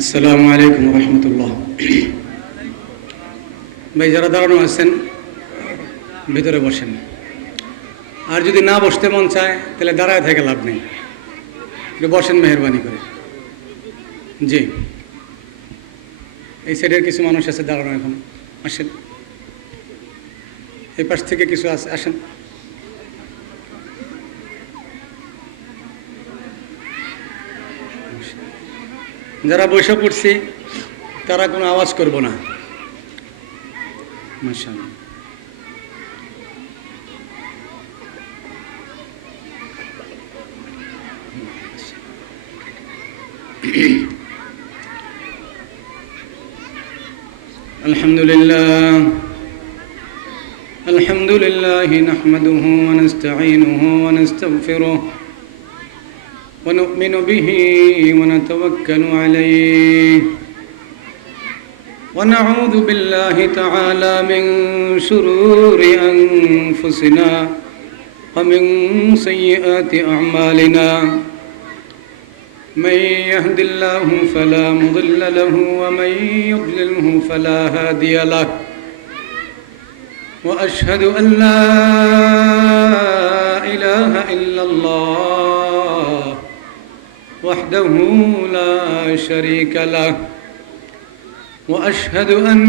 আসসালামু আলাইকুম রহমতুল্লাহ। ভাই, যারা দাঁড়ানো আছেন ভিতরে বসেন, আর যদি না বসতে মন চায় তাহলে দাঁড়ায় থেকে লাভ নেই, একটু বসেন মেহরবানি করে। জি, এই সাইডের কিছু মানুষ আছে দাঁড়ানো, এখন আসেন। এই পাশ থেকে কিছু আছে, আসেন। যারা বসে পড়ছি তারা কোনো আওয়াজ করব না, মাশাআল্লাহ। আলহামদুলিল্লাহ নাহমাদুহু ওয়া নাস্তাঈনুহু ওয়া নাস্তাগফিরুহ ওয়া নু'মিনু বিহি ওয়া নাতাওয়াক্কালু আলাইহি ওয়া নাউযু বিল্লাহি তাআলা মিন শুরুরি আনফুসিনা ওয়া মিন সাইয়্যাতি আ'মালিনা। من يهد الله فلا مضل له ومن يضلله فلا هادي له وأشهد أن لا إله إلا الله وحده لا شريك له وأشهد أن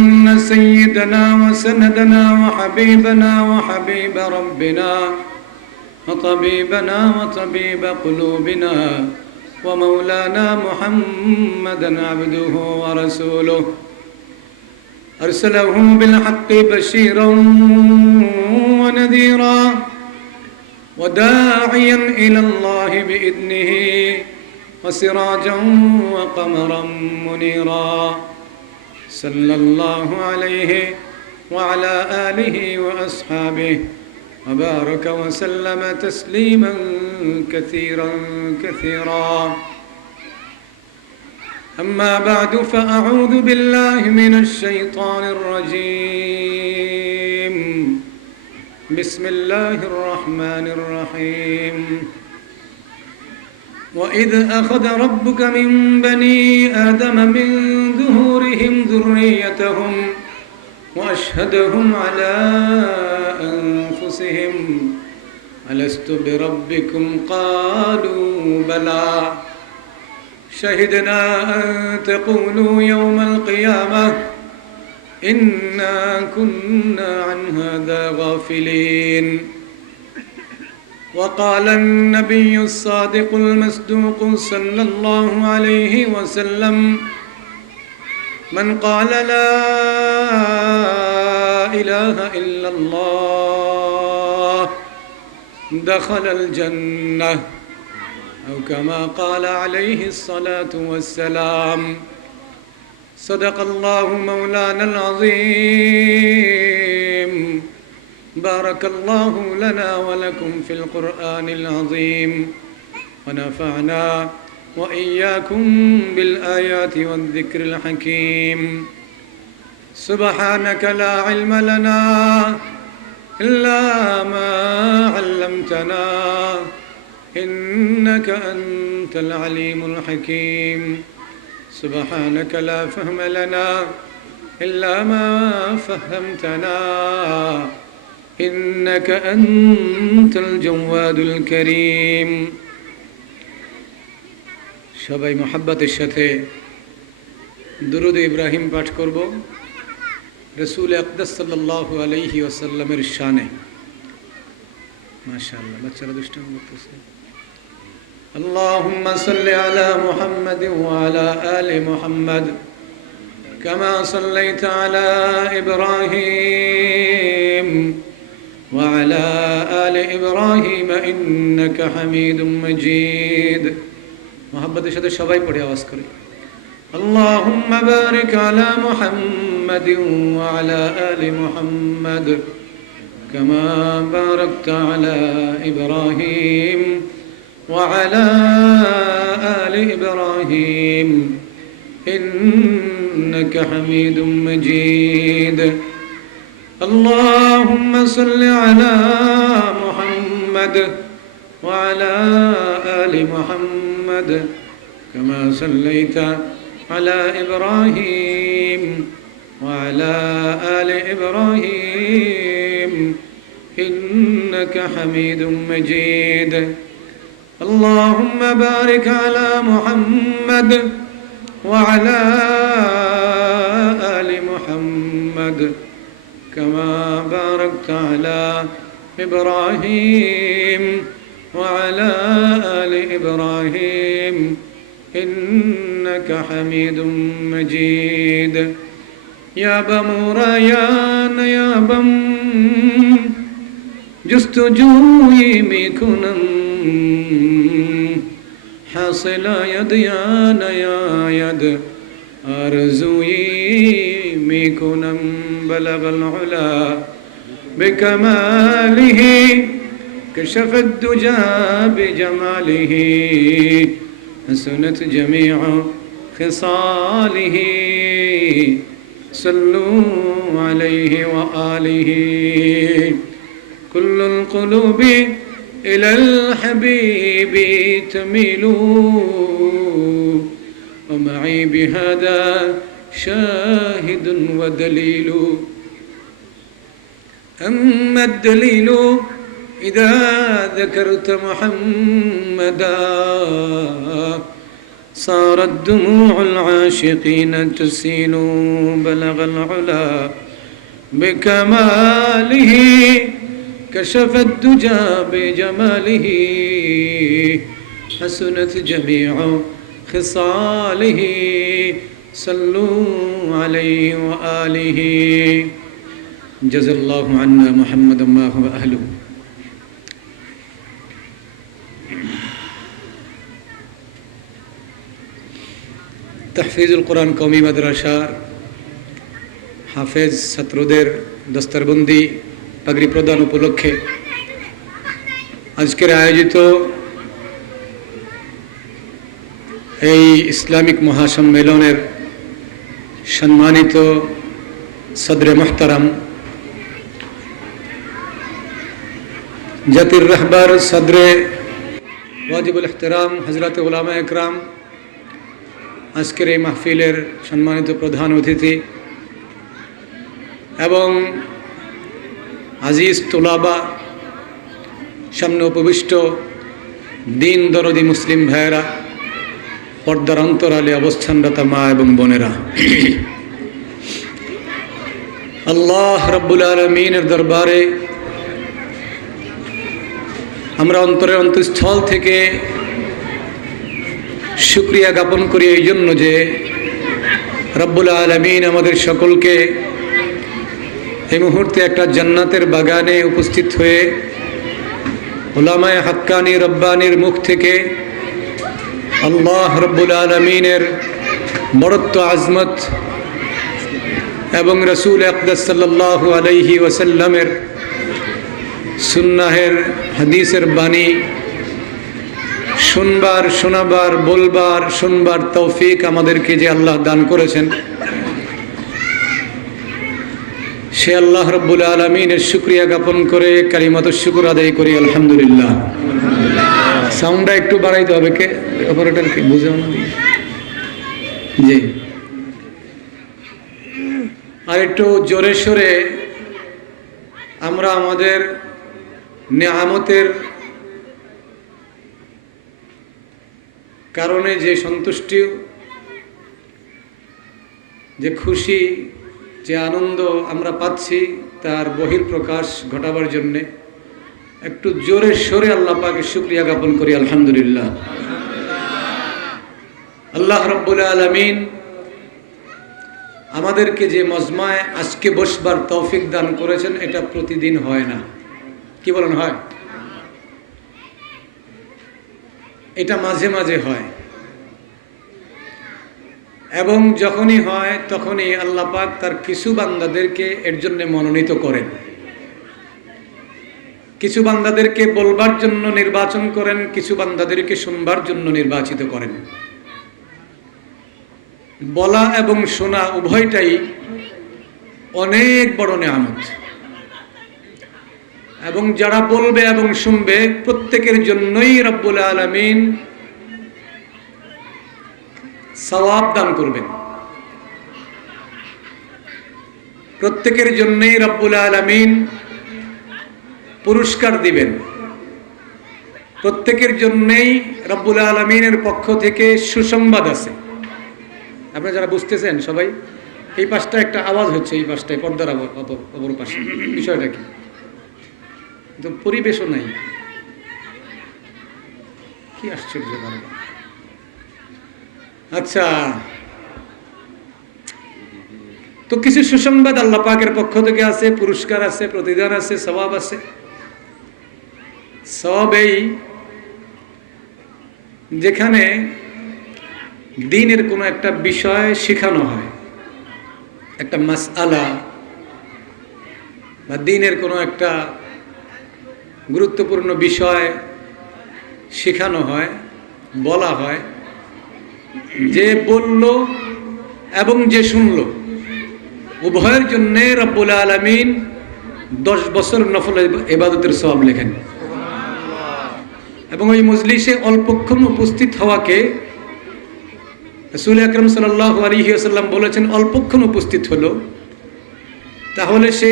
سيدنا وسندنا وحبيبنا وحبيب ربنا وطبيبنا وطبيب قلوبنا ومولانا محمدا عبده ورسوله أرسله بالحق بشيرا ونذيرا وداعيا إلى الله بإذنه وسراجا وقمرا منيرا صلى الله عليه وعلى آله وأصحابه وبارك وسلم تسليما كثيرا كثيرا. أما بعد فأعوذ بالله من الشيطان الرجيم. بسم الله الرحمن الرحيم. وإذ أخذ ربك من بني آدم من ظهورهم ذريتهم وأشهدهم على أنفسهم ألست بربكم قالوا بلى شهدنا أن تقولوا يوم القيامة إنا كنا عن هذا غافلين. وقال النبي الصادق المصدوق صلى الله عليه وسلم من قال لا إله إلا الله دخل الجنة أو كما قال عليه الصلاة والسلام. صدق الله مولانا العظيم. بارك الله لنا ولكم في القرآن العظيم ونفعنا وإياكم بالآيات والذكر الحكيم. سبحانك لا علم لنا إلا ما علمتنا إنك أنت العليم الحكيم. سبحانك لا فهم لنا إلا ما فهمتنا إنك أنت الجواد الكريم. সবাই মোহাব্বতের সাথে দুরূদ ইব্রাহিম পাঠ করব রাসূল আকদাস সাল্লাল্লাহু আলাইহি ওয়াসাল্লামের শানে। মাশাআল্লাহ, বাচ্চারা দুষ্টামি করতেছে। اللهم صل على محمد وعلى آل محمد كما صليت على إبراهيم وعلى آل إبراهيم إنك حميد مجيد. محبت সাথে সবাই পড়ে আওয়াজ করে اللهم بارك على محمد وعلى آل محمد كما باركت على إبراهيم وعلى آل إبراهيم إنك حميد مجيد. اللهم صل على محمد وعلى آل محمد كما صليت على إبراهيم وعلى آل إبراهيم إنك حميد مجيد اللهم بارك على محمد وعلى آل محمد كما باركت على إبراهيم وعلى آل إبراهيم إنك حميد مجيد يا بمورايان يا بم جستجوي میکنم حاصل یدیان یا ید آرزوی میکنم بلغ العلا بكماله كشف الدجى بجماله حسنت جميع خصاله صلوا عليه وآله كل القلوب إلى الحبيب تميل ومعي بهذا شاهد ودليل أما الدليل إذا ذكرت محمدا صارت دموع العاشقين تسيل بلغ العلا بكماله كشف الدجى بجماله حسنت جميع خصاله صلوا عليه وآله جزا الله عنا محمدا ما هو أهله তাহফিজুল কোরআন কওমি মাদ্রাসার হাফেজ ছাত্রদের দস্তরবন্দি পাগড়ি প্রদান উপলক্ষে আজকের আয়োজিত এই ইসলামিক মহাসম্মেলনের সম্মানিত সদরে মুহতারাম জাতির রাহবার সদরে ওয়াজিবুল ইহতিরাম হযরত উলামা একরাম আজকের এই মাহফিলের সম্মানিত প্রধান অতিথি এবং আজিজ তোলাবা সামনে উপবিষ্ট দিন দরদি মুসলিম ভাইয়েরা পর্দার অন্তরালে অবস্থানরত মা এবং বোনেরা আল্লাহ রাব্বুল আলামিনের দরবারে আমরা অন্তরের অন্তঃস্থল থেকে শুকরিয়া জ্ঞাপন করি এই জন্য যে রব্বুল আলামিন আমাদের সকলকে এই মুহূর্তে একটা জান্নাতের বাগানে উপস্থিত হয়ে উলামায়ে হাক্কানি রব্বানির মুখ থেকে আল্লাহ রব্বুল আলামিনের বড়ত্ব আজমত এবং রাসূল আকদাস সাল্লাল্লাহু আলাইহি ওয়াসাল্লামের সুন্নাহের হাদিসের বাণী শুনবার শোনাবার বলবার শুনবার তৌফিক আমাদেরকে যে আল্লাহ দান করেছেন সে আল্লাহ রাব্বুল আলামিনের শুকরিয়া জ্ঞাপন করে কালিমাতুশ শুকর আদায় করি আলহামদুলিল্লাহ। সাউন্ডটা একটু বাড়াইতে হবে, কে অপারেটর কি বুঝাও না জি, আর একটু জোরে সোরে আমরা আমাদের নেয়ামতের কারণে যে সন্তুষ্টি, যে খুশি, যে আনন্দ আমরা পাচ্ছি তার বহিঃপ্রকাশ ঘটাবার জন্যে একটু জোরে সোরে আল্লাহ পাকের শুকরিয়া জ্ঞাপন করি আলহামদুলিল্লাহ। আল্লাহ রাব্বুল আলামিন আমাদেরকে যে মজমায় আজকে বসবার তৌফিক দান করেছেন এটা প্রতিদিন হয় না, কি বলেন হয়? এটা মাঝে মাঝে হয় এবং যখনই হয় তখনই আল্লাহ পাক তার কিছু বান্দাদেরকে এর জন্য মনোনীত করেন, কিছু বান্দাদেরকে বলবার জন্য নির্বাচন করেন, কিছু বান্দাদেরকে শুনবার জন্য নির্বাচিত করেন। বলা এবং শোনা উভয়টাই অনেক বড় নেয়ামত এবং যারা বলবে এবং শুনবে প্রত্যেকের জন্যই রব্বুল আলামিন সওয়াব দান করবেন। প্রত্যেকের জন্যই রব্বুল আলামিন পুরস্কার দিবেন। প্রত্যেকের জন্যই রব্বুল আলামিনের পক্ষ থেকে সুসংবাদ আছে। আপনারা যারা বুঝতেছেন সবাই, এই পাশটা একটা আওয়াজ হচ্ছে, এই পাশটায় পর্দার অপর পাশে, বিষয়টা কি? কিন্তু পরিবেশও নাই, কি আশ্চর্য ব্যাপার। আচ্ছা, তো কিছু সুসংবাদ আল্লাহ পাকের পক্ষ থেকে আছে, পুরস্কার আছে, প্রতিদান আছে, সওয়াব আছে। সওয়াব এই যেখানে দ্বীনের কোনো একটা বিষয় শেখানো হয়, একটা মাসআলা বা দ্বীনের কোনো একটা গুরুত্বপূর্ণ বিষয় শেখানো হয়, বলা হয়, যে বলল এবং যে শুনল উভয়ের জন্য রব্বুল আলামিন 10 বছর নফল ইবাদতের সওয়াব লেখেন। এবং ওই মজলিসে অল্পক্ষণ উপস্থিত হওয়াকে রাসূল আকরাম সাল্লাল্লাহু আলাইহি ওয়াসাল্লাম বলেছেন, অল্পক্ষণ উপস্থিত হলো তাহলে সে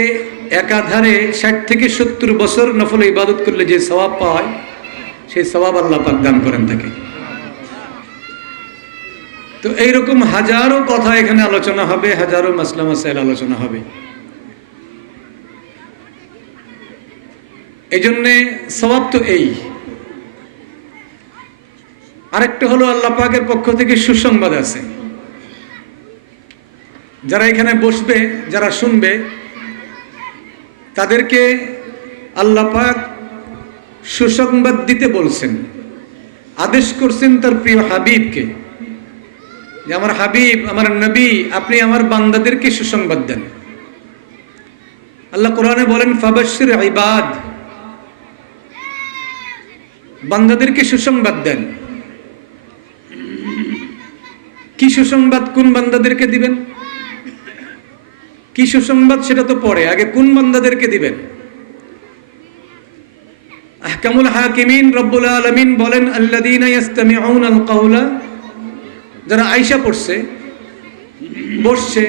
একাধারে 60 থেকে 70 বছর নফল ইবাদত করলে যে সওয়াব পায়, সেই সওয়াব আল্লাহ পাক দান করেন তাকে। তো এইরকম হাজারো কথা এখানে আলোচনা হবে, হাজারো মাসলা মাসাইল আলোচনা হবে। এই জন্যে সওয়াব তো এই। আরেকটা হলো আল্লাহ পাকের পক্ষ থেকে সুসংবাদ আছে। যারা এখানে বসবে, যারা শুনবে, তাদেরকে আল্লাহ পাক সুসংবাদ দিতে বলছেন, আদেশ করছেন তার প্রিয় হাবিবকে, যে আমার হাবিব, আমার নবী, আপনি আমার বান্দাদেরকে সুসংবাদ দেন। আল্লাহ কোরআনে বলেন, ফাবাশশির ইবাদ, বান্দাদেরকে সুসংবাদ দেন। কি সুসংবাদ, কোন বান্দাদেরকে দিবেন? কি সুসংবাদ সেটা তো পরে, আগে কোন বান্দাদেরকে দিবেন? আহকামুল হাকিমিন রব্বুল আলামিন বলেন, আল্লাযীনা ইয়াসতামিউনাল কাওলা, যারা আয়েশা পড়ছে, বসছে,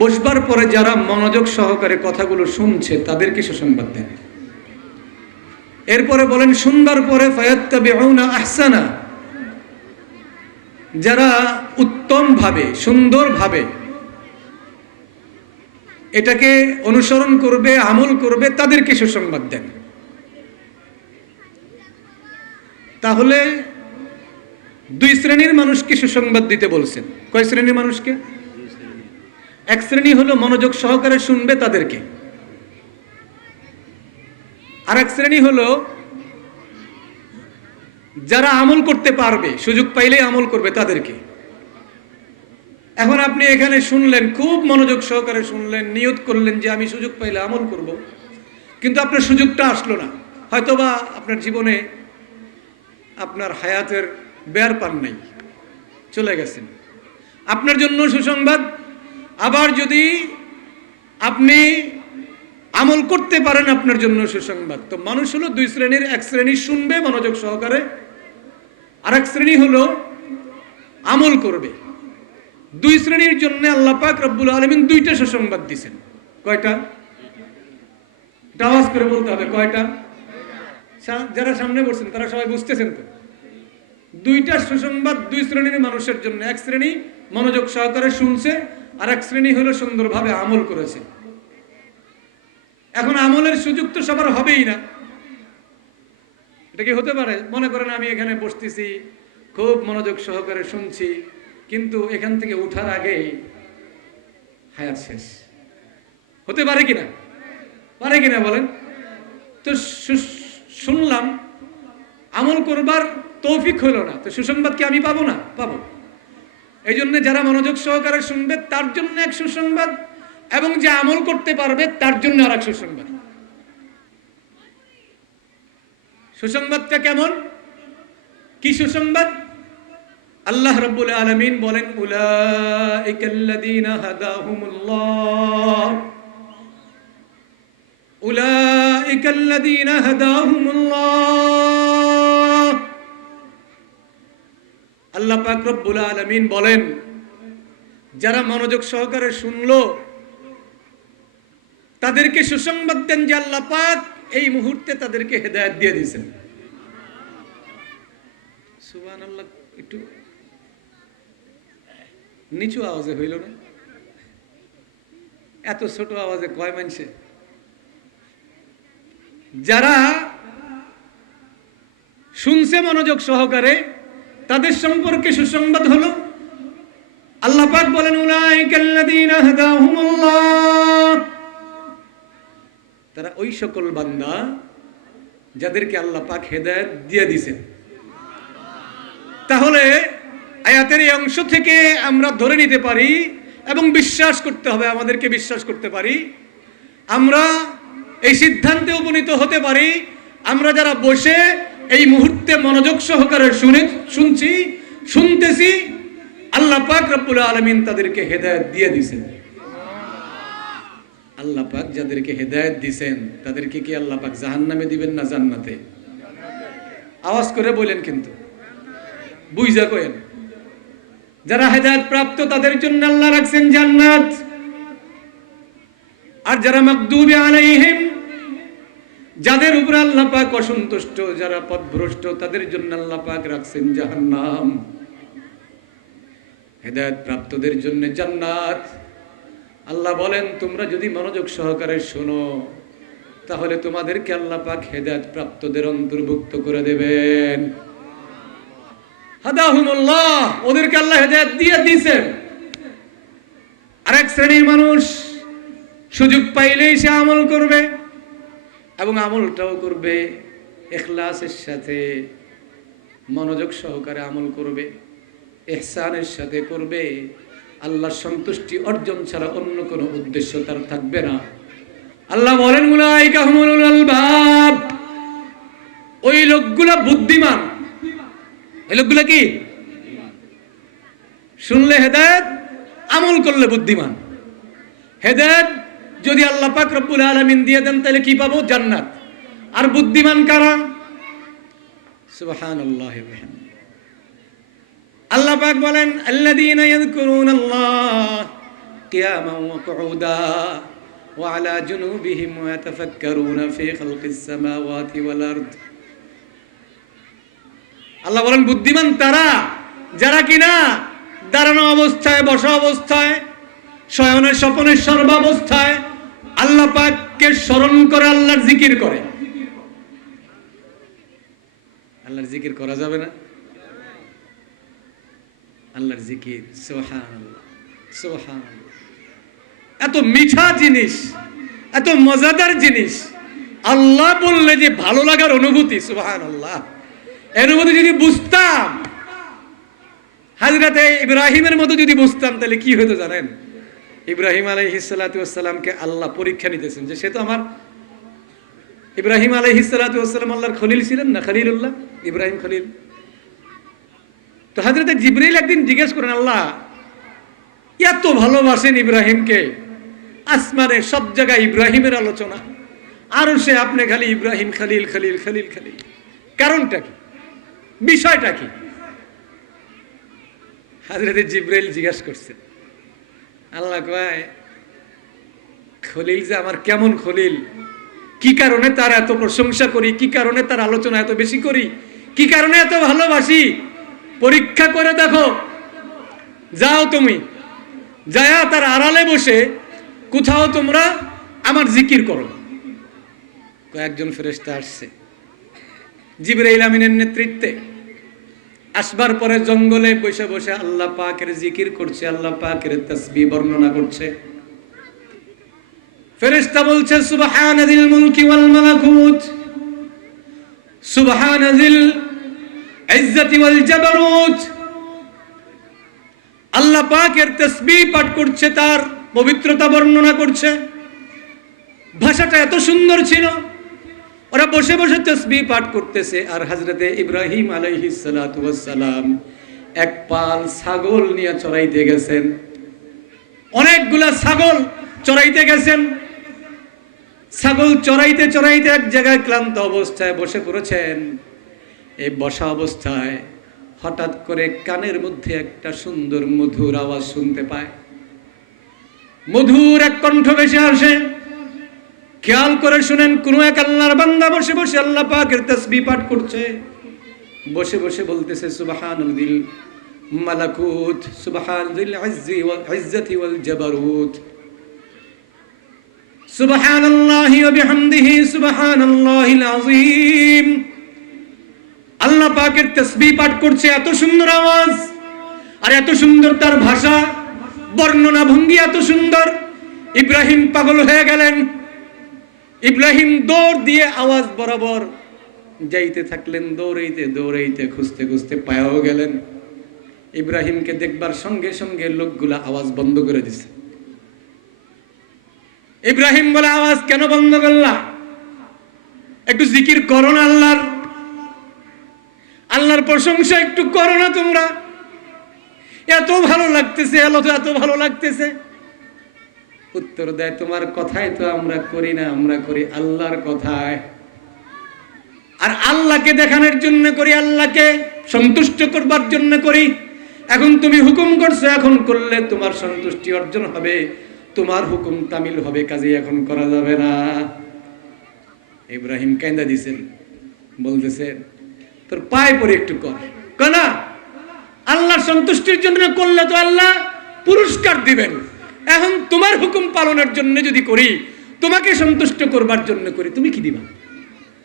বসবার পরে যারা মনোযোগ সহকারে কথাগুলো শুনছে তাদেরকে সুসংবাদ দেন। এরপরে বলেন, শুনবার পরে ফায়াত্তাবিউনা আহসানা, যারা উত্তম ভাবে, সুন্দর ভাবে এটাকে অনুসরণ করবে, আমল করবে, তাদেরকে সুসংবাদ দেন। তাহলে 2 শ্রেণীর মানুষকে সুসংবাদ দিতে বলছেন। কয় শ্রেণীর মানুষকে? এক শ্রেণী হলো মনোযোগ সহকারে শুনবে তাদেরকে, আর এক শ্রেণী হলো যারা আমল করতে পারবে, সুযোগ পাইলেই আমল করবে তাদেরকে। এখন আপনি এখানে শুনলেন, খুব মনোযোগ সহকারে শুনলেন, নিয়ত করলেন যে আমি সুযোগ পাইলে আমল করব, কিন্তু আপনার সুযোগটা আসলো না, হয়তোবা আপনার জীবনে আপনার হায়াতের বের পান নাই, চলে গেছেন। আপনার জন্য সুসংবাদ। আবার যদি আপনি আমল করতে পারেন, আপনার জন্য সুসংবাদ। তো মানুষ হলো 2 শ্রেণীর। এক শ্রেণী শুনবে মনোযোগ সহকারে, আর এক শ্রেণী হলো আমল করবে। 2 শ্রেণীর জন্য আল্লাহ পাক রব্বুল আলামিন 2টা সুসংবাদ দিয়েছেন। কয়টা? এটা আওয়াজ করে বলতে হবে, কয়টা? যারা সামনে বসছেন তারা সবাই বুঝতেছেন তো? 2টা সুসংবাদ 2 শ্রেণীর মানুষের জন্য। এক শ্রেণী মনোযোগ সহকারে শুনছে, আর এক শ্রেণী হলো সুন্দরভাবে আমল করেছে। এখন আমলের সুযোগ তো সবার হবেই না। এটা কি হতে পারে? মনে করেন আমি এখানে বসতেছি, খুব মনোযোগ সহকারে শুনছি, কিন্তু এখান থেকে উঠার আগেই হায়াত শেষ। হতে পারে কিনা? পারে কিনা বলেন তো? শুনলাম, আমল করবার তৌফিক হলো না, তো সুসংবাদ কি আমি পাবো না? পাবো। এই জন্য যারা মনোযোগ সহকারে শুনবে তার জন্য এক সুসংবাদ, এবং যে আমল করতে পারবে তার জন্য আর এক সুসংবাদ। সুসংবাদটা কেমন? কি সুসংবাদ? আল্লাহ রাব্বুল আলামিন বলেন, উলাইকাল্লাযীনা হাদাহুমুল্লাহ, উলাইকাল্লাযীনা হাদাহুমুল্লাহ। আল্লাহ পাক রব্বুল আলামিন বলেন, যারা মনোযোগ সহকারে শুনলো তাদেরকে সুসংবাদ দেন যে আল্লাহ পাক এই মুহূর্তে তাদেরকে হেদায়েত দিয়ে দিয়েছেন। সুবহানাল্লাহ। একটু নিচু আওয়াজে হইল না? এত ছোট আওয়াজে কয় মানুষে? যারা শুনছে মনোযোগ সহকারে তাদের সম্পর্কে সুসংবাদ হলো, আল্লাহ পাক বলেন উলাইকাল্লাযীনা হাদাহুমুল্লাহ, তারা ওই সকল বান্দা যাদেরকে আল্লাহ পাক হেদায়েত দিয়ে দিয়েছেন। তাহলে আয়াতের এই অংশ থেকে আমরা ধরে নিতে পারি এবং বিশ্বাস করতে হবে, আমাদেরকে বিশ্বাস করতে পারি, আমরা এই সিদ্ধান্তে উপনীত হতে পারি, আমরা যারা বসে এই মুহূর্তে মনোযোগ সহকারে শুনতেছি, আল্লাহ পাক রব্বুল আলামিন তাদেরকে হেদায়েত দিয়ে দিয়েছেন। আল্লাহ পাক যাদেরকে হেদায়েত দিয়েছেন তাদেরকে কি আল্লাহ পাক জাহান্নামে দিবেন না জান্নাতে? আওয়াজ করে বলেন, কিন্তু বুঝা কইেন। যারা হেদায়েত প্রাপ্ত তাদের জন্য আল্লাহ রাখছেন জান্নাত, আর যারা মাগদুবি আলাইহিম, যাদের উপর আল্লাহ পাক অসন্তুষ্ট, যারা পথভ্রষ্ট, তাদের জন্য আল্লাহ পাক রাখছেন জাহান্নাম। হেদায়েত প্রাপ্তদের জন্য জান্নাত। আল্লাহ বলেন, তোমরা যদি মনোযোগ সহকারে শোনো তাহলে তোমাদেরকে আল্লাহ পাক হেদায়েত প্রাপ্তদের অন্তর্ভুক্ত করে দেবেন। হাদাহুমুল্লাহ, ওদেরকে আল্লাহ হেদায়েত দিয়ে দিয়েছেন। আরেক শ্রেণীর মানুষ সুযোগ পাইলেই সে আমল করবে, এবং আমলটাও করবে ইখলাসের সাথে, মনোযোগ সহকারে আমল করবে, ইহসানের সাথে করবে, আল্লাহর সন্তুষ্টি অর্জন ছাড়া অন্য কোনো উদ্দেশ্য তার থাকবে না। আল্লাহ বলেন উলাইকা হুমুল আলবাব, ওই লোকগুলা বুদ্ধিমান। এই লোকগুলা কি? শুনলে হেদায়েত, আমল করলে বুদ্ধিমান। হেদায়েত যদি আল্লাহ পাক রব্বুল আলামিন দিয়ে দেন তাহলে কি পাবো? জান্নাত। আর বুদ্ধিমান কারা? সুবহানাল্লাহ। আল্লাহ পাক বলেন আল্লাযীনা ইয়াযকুরুনাল্লাহ কিয়ামান ওয়া কুউদা ওয়া আলা জুনুবিহিম ওয়া ইয়াতাফাক্কারুনা ফি খালকিস সামাওয়াতি ওয়াল আরদ। আল্লাহ বলেন বুদ্ধিমান তারা যারা কিনা দাঁড়ানো অবস্থায়, বসা অবস্থায়, শয়নের স্বপনের সর্বাবস্থায় আল্লাহ পাককে স্মরণ করে, আল্লাহর জিকির করে। আল্লাহর জিকির করা যাবে না? আল্লাহর জিকির, সুবহানাল্লাহ সুবহানাল্লাহ। এত মিঠা জিনিস, এত মজাদার জিনিস, আল্লাহ বললে যে ভালো লাগার অনুভূতি, সুবহানাল্লাহ। অনুভূতি যদি বুঝতাম, হযরতে ইব্রাহিমের মতো যদি বুঝতাম তাহলে কি হতো জানেন? ইব্রাহিম আলাইহিস সালাতু ওয়াস সালামকে আল্লাহ পরীক্ষা নিতেছেন যে সে তো আমার, ইব্রাহিম আলাইহিস সালাতু ওয়াস সালাম আল্লাহর খলিল ছিলেন না, খলিলুল্লাহ, ইব্রাহিম খলিল। তো হযরতে জিবরাইল একদিন জিজ্ঞেস করেন, আল্লাহ এত ভালোবাসেন ইব্রাহিমকে, আসমানে সব জায়গায় ইব্রাহিমের আলোচনা, আর সে আপনি খালি ইব্রাহিম খলিল খলিল খলিল খলিল, কারণটা কি? বিষয়টা কি? হযরতে জিবরাইল জিজ্ঞাসা করছেন, আল্লাহ কয় খলিল যে আমার কেমন খলিল, কি কারণে তার এত প্রশংসা করি, কি কারণে তার আলোচনা এত বেশি করি, কি কারণে এত ভালোবাসি, পরীক্ষা করে দেখো। যাও তুমি, যায়া তার আড়ালে বসে কোথাও তোমরা আমার জিকির করো। কয়েকজন ফেরেশতা আসছে জিবরাইল আমিনের নেতৃত্বে। আসবার পরে জঙ্গলে বসে বসে আল্লাহ পাকের জিকির করছে, আল্লাহ পাকের তাসবিহ বর্ণনা করছে। ফেরেশতা বলছে সুবহানাল মুলকি ওয়াল মালাকুত, সুবহানাল ইজ্জতি ওয়াল জাবারুত। আল্লাহ পাকের তাসবিহ পাঠ করছে, তার পবিত্রতা বর্ণনা করছে। ভাষাটা এত সুন্দর ছিল, ওরা বসে বসে তাসবিহ পাঠ করতেছে, আর হযরতে ইব্রাহিম আলাইহিস সালাতু ওয়াস সালাম এক পাল ছাগল নিয়ে চড়াইতে গেছেন। অনেকগুলা ছাগল চড়াইতে গেছেন। ছাগল চড়াইতে চড়াইতে এক জায়গায় ক্লান্ত অবস্থায় বসে পড়েছেন। এই বসা অবস্থায় হঠাৎ করে কানের মধ্যে একটা সুন্দর মধুর আওয়াজ শুনতে পায়, মধুর এক কণ্ঠ ভেসে আসে। খেয়াল করে শুনেন, কোন এক আল্লাহর বান্দা বসে বসে আল্লাহ পাকের তাসবিহ পাঠ করছে, বসে বসে বলতেছে সুবহানাল্লাহিল মালাকুত, সুবহানাল্লাহিল ইজ্জতি ওয়াল জাবারুত, সুবহানাল্লাহি ওয়া বিহামদিহি সুবহানাল্লাহিল আযীম। আল্লাহ পাকের তাসবিহ পাঠ করছে, এত সুন্দর আওয়াজ আর এত সুন্দর তার ভাষা, বর্ণনা ভঙ্গি এত সুন্দর। ইব্রাহিম পাগল হয়ে গেলেন। ইব্রাহিম দৌড় দিয়ে আওয়াজ বরাবর যাইতে থাকলেন, দৌড়াইতে দৌড়াইতে খুঁজতে খুঁজতে পায়াও গেলেন। ইব্রাহিমকে দেখবার সঙ্গে সঙ্গে লোকগুলা আওয়াজ বন্ধ করে দিছে। ইব্রাহিম বলে, আওয়াজ কেন বন্ধ করলা? একটু জিকির করো না, আল্লাহর প্রশংসা একটু করো না তোমরা, এত ভালো লাগতেছে, এত ভালো লাগতেছে। উত্তর দেয়, তোমার কথাই তো আমরা করি না, আমরা করি আল্লাহর কথায়। আর আল্লাহকে দেখানোর জন্য করি, আল্লাহকে সন্তুষ্ট করবার জন্য করি। এখন তুমি হুকুম করছো, এখন করলে তোমার সন্তুষ্টি অর্জন হবে, তোমার হুকুম তামিল হবে, কাজে এখন করা যাবে না। ইব্রাহিম কান্দা দিছেন, বলতেছে তোর পায়ে পড়ে একটু কর। কেন? আল্লাহর সন্তুষ্টির জন্য করলে তো আল্লাহ পুরস্কার দিবেন। এখন তোমার হুকুম পালনের জন্য যদি করি, তোমাকে সন্তুষ্ট করবার জন্য করি, তুমি কি দিবা?